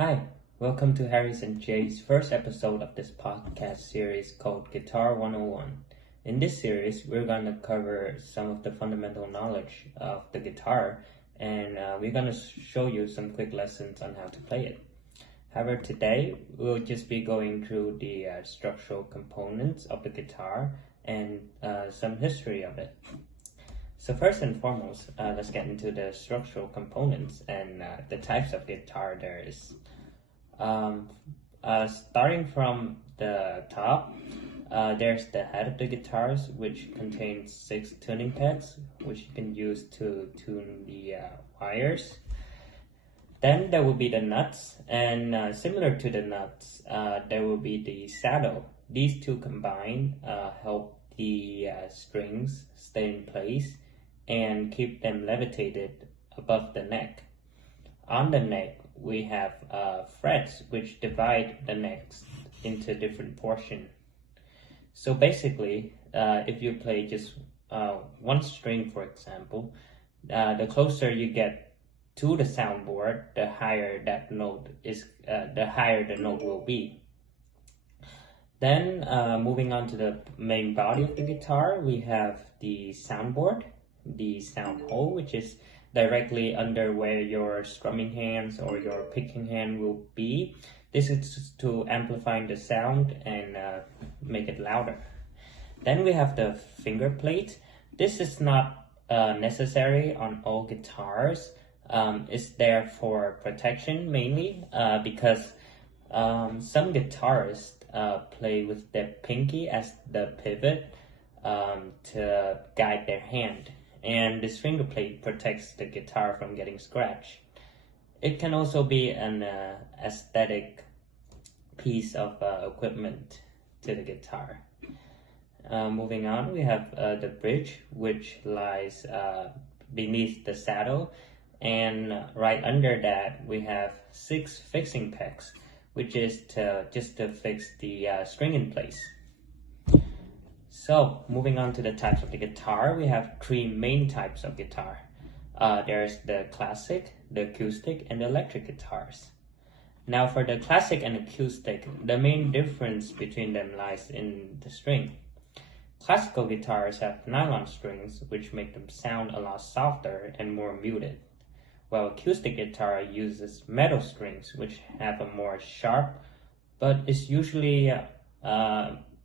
Hi, welcome to Harry's and Jay's first episode of this podcast series called Guitar 101. In this series, we're going to cover some of the fundamental knowledge of the guitar, and we're going to show you some quick lessons on how to play it. However, today we'll just be going through the structural components of the guitar and some history of it. So first and foremost, let's get into the structural components and the types of guitar there is. Starting from the top, there's the head of the guitars, which contains 6 tuning pegs, which you can use to tune the wires. Then there will be the nuts, and similar to the nuts, there will be the saddle. These two combined help the strings stay in place and keep them levitated above the neck. On the neck, we have frets which divide the neck into different portions. So basically, if you play just one string, for example, the closer you get to the soundboard, the higher that note is, the higher the note will be. Then moving on to the main body of the guitar, we have the soundboard, the sound hole, which is directly under where your strumming hands or your picking hand will be. This is to amplify the sound and make it louder. Then we have the finger plate. This is not necessary on all guitars. It's there for protection mainly because some guitarists play with their pinky as the pivot to guide their hand. And this finger plate protects the guitar from getting scratched. It can also be an aesthetic piece of equipment to the guitar. Moving on, we have the bridge, which lies beneath the saddle, and right under that we have 6 fixing pegs, which is just to fix the string in place. So, moving on to the types of the guitar, we have 3 main types of guitar. There's the classic, the acoustic, and the electric guitars. Now for the classic and acoustic, the main difference between them lies in the string. Classical guitars have nylon strings, which make them sound a lot softer and more muted, while acoustic guitar uses metal strings, which have a more sharp, but is usually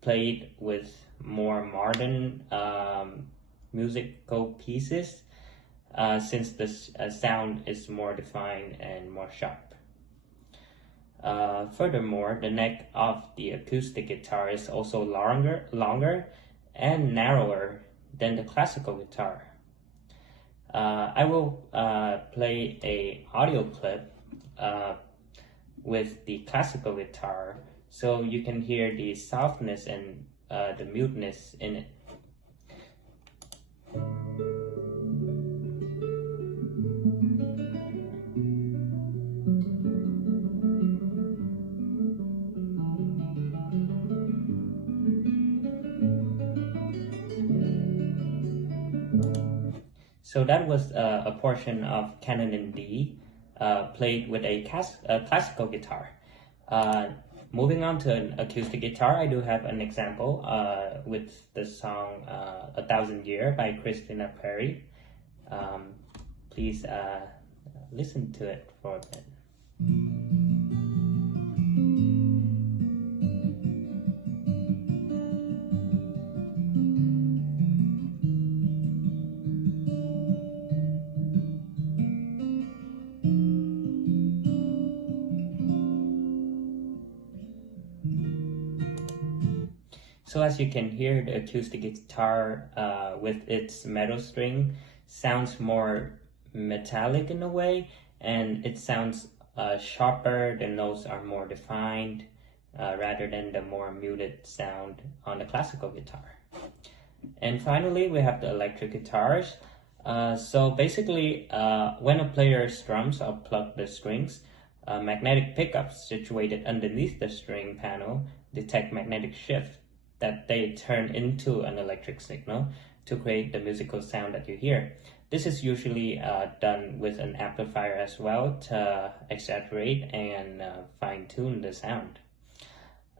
played with more modern musical pieces since the sound is more defined and more sharp. Furthermore, the neck of the acoustic guitar is also longer and narrower than the classical guitar. I will play a audio clip with the classical guitar so you can hear the softness and the muteness in it. So that was a portion of Canon in D played with a classical guitar. Moving on to an acoustic guitar, I do have an example with the song 1,000 Years by Christina Perri. Please listen to it for a bit. So as you can hear, the acoustic guitar with its metal string sounds more metallic in a way, and it sounds sharper, the notes are more defined rather than the more muted sound on the classical guitar. And finally, we have the electric guitars. So basically, when a player strums or plucks the strings, magnetic pickups situated underneath the string panel detect magnetic shift that they turn into an electric signal to create the musical sound that you hear. This is usually done with an amplifier as well to exaggerate and fine-tune the sound.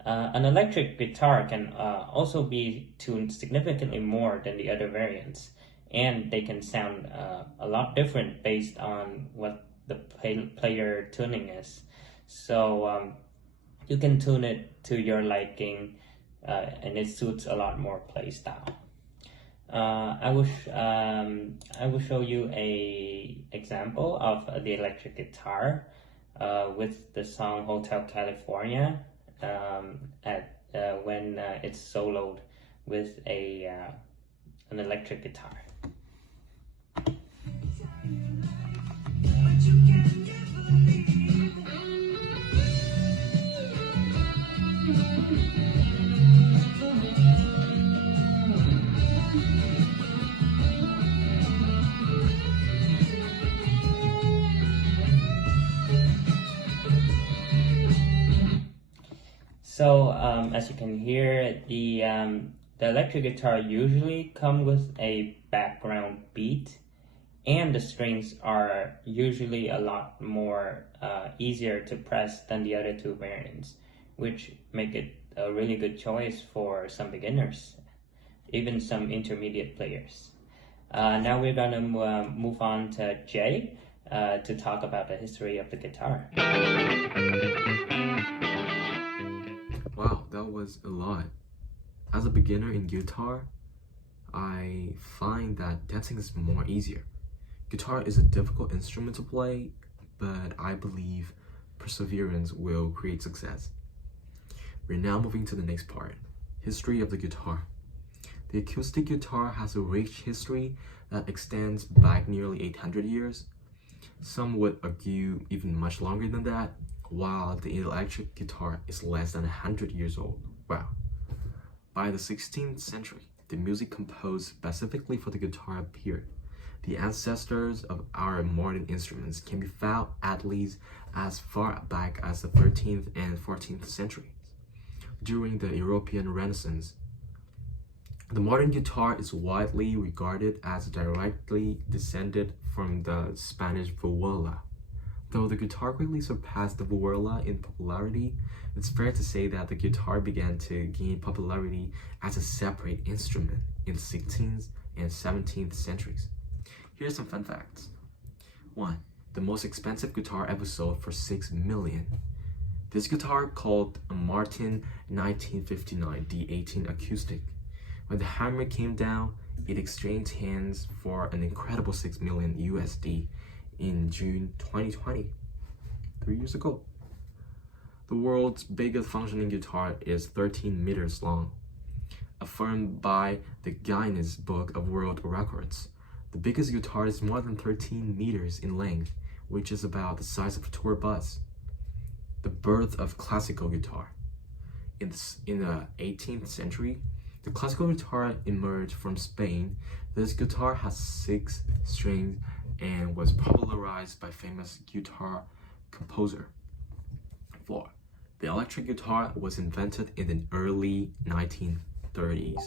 An electric guitar can also be tuned significantly more than the other variants, and they can sound a lot different based on what the player tuning is. So you can tune it to your liking, and it suits a lot more play style. I will show you a example of the electric guitar with the song Hotel California at when it's soloed with an electric guitar. So as you can hear, the electric guitar usually come with a background beat, and the strings are usually a lot more easier to press than the other two variants, which make it a really good choice for some beginners, even some intermediate players. Now we're gonna move on to Jay to talk about the history of the guitar. Wow, that was a lot. As a beginner in guitar, I find that dancing is more easier. Guitar is a difficult instrument to play, but I believe perseverance will create success. We're now moving to the next part, history of the guitar. The acoustic guitar has a rich history that extends back nearly 800 years. Some would argue even much longer than that, while the electric guitar is less than 100 years old. Wow. By the 16th century, the music composed specifically for the guitar appeared. The ancestors of our modern instruments can be found at least as far back as the 13th and 14th centuries. During the European Renaissance, the modern guitar is widely regarded as directly descended from the Spanish viola. Though the guitar quickly surpassed the viola in popularity, it's fair to say that the guitar began to gain popularity as a separate instrument in the 16th and 17th centuries. Here's some fun facts. 1. The most expensive guitar ever sold for $6 million. This guitar, called a Martin 1959 D18 acoustic. When the hammer came down, it exchanged hands for an incredible $6 million USD in June 2020, 3 years ago. The world's biggest functioning guitar is 13 meters long. Affirmed by the Guinness Book of World Records, the biggest guitar is more than 13 meters in length, which is about the size of a tour bus. The birth of classical guitar. In the 18th century, the classical guitar emerged from Spain. This guitar has 6 strings and was popularized by famous guitar composer. 4. The electric guitar was invented in the early 1930s.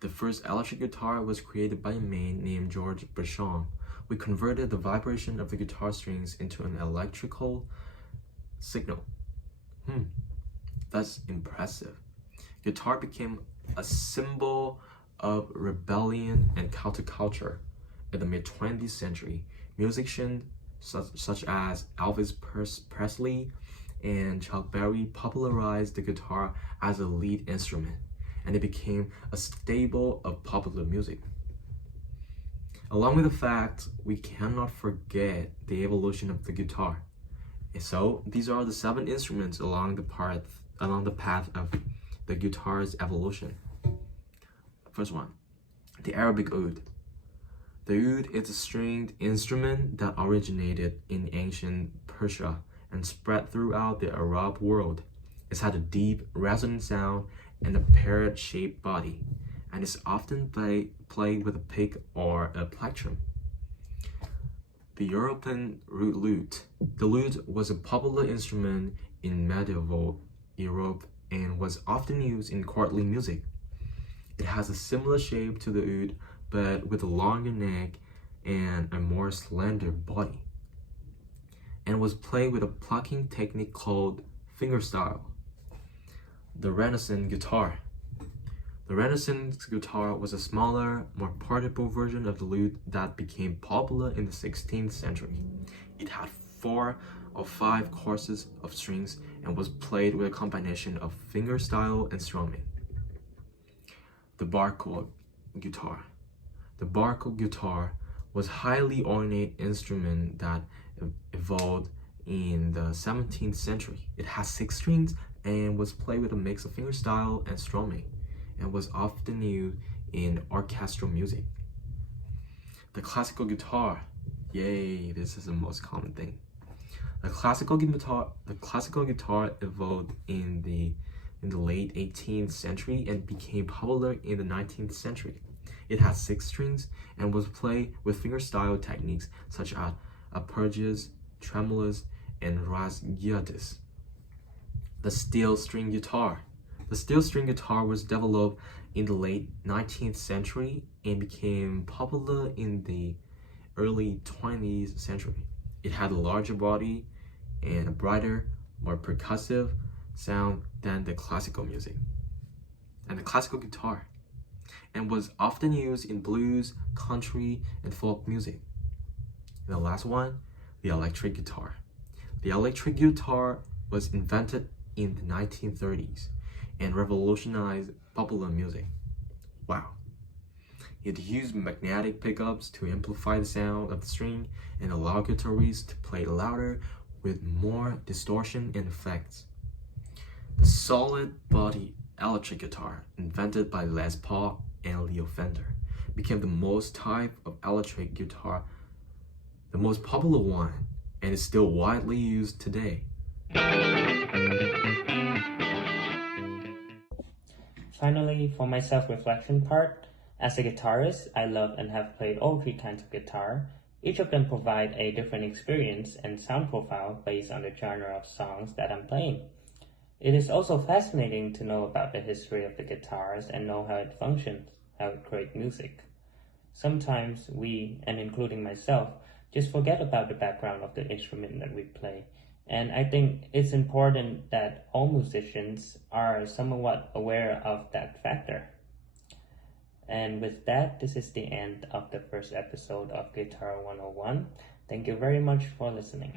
The first electric guitar was created by a man named George Beauchamp, who converted the vibration of the guitar strings into an electrical signal. That's impressive. Guitar became a symbol of rebellion and counterculture. In the mid-20th century, musicians such as Elvis Presley and Chuck Berry popularized the guitar as a lead instrument, and it became a staple of popular music. Along with the fact, we cannot forget the evolution of the guitar. So these are the 7 instruments along the path of the guitar's evolution. First one, the Arabic oud. The oud is a stringed instrument that originated in ancient Persia and spread throughout the Arab world. It's had a deep, resonant sound and a parrot-shaped body, and is often played with a pick or a plectrum. The European lute. The lute was a popular instrument in medieval Europe and was often used in courtly music. It has a similar shape to the oud, but with a longer neck and a more slender body, and was played with a plucking technique called fingerstyle. The Renaissance guitar. The Renaissance guitar was a smaller, more portable version of the lute that became popular in the 16th century. It had 4 or 5 courses of strings and was played with a combination of fingerstyle and strumming. The barco guitar. The barco guitar was a highly ornate instrument that evolved in the 17th century. It has 6 strings and was played with a mix of fingerstyle and strumming, and was often used in orchestral music. The classical guitar. Yay, this is the most common thing. The classical guitar evolved in the late 18th century and became popular in the 19th century. It has 6 strings and was played with fingerstyle techniques such as arpeggios, tremolos, and rasguettes. The steel string guitar. The steel string guitar was developed in the late 19th century and became popular in the early 20th century. It had a larger body and a brighter, more percussive sound than the classical music and the classical guitar, and was often used in blues, country, and folk music. And the last one, the electric guitar. The electric guitar was invented in the 1930s and revolutionized popular music. Wow. It used magnetic pickups to amplify the sound of the string and allow guitarists to play louder with more distortion and effects. The solid body electric guitar, invented by Les Paul and Leo Fender, became the most type of electric guitar, the most popular one, and is still widely used today. Finally, for my self-reflection part, as a guitarist, I love and have played all 3 kinds of guitar. Each of them provide a different experience and sound profile based on the genre of songs that I'm playing. It is also fascinating to know about the history of the guitars and know how it functions, how it creates music. Sometimes we, and including myself, just forget about the background of the instrument that we play. And I think it's important that all musicians are somewhat aware of that factor. And with that, this is the end of the first episode of Guitar 101. Thank you very much for listening.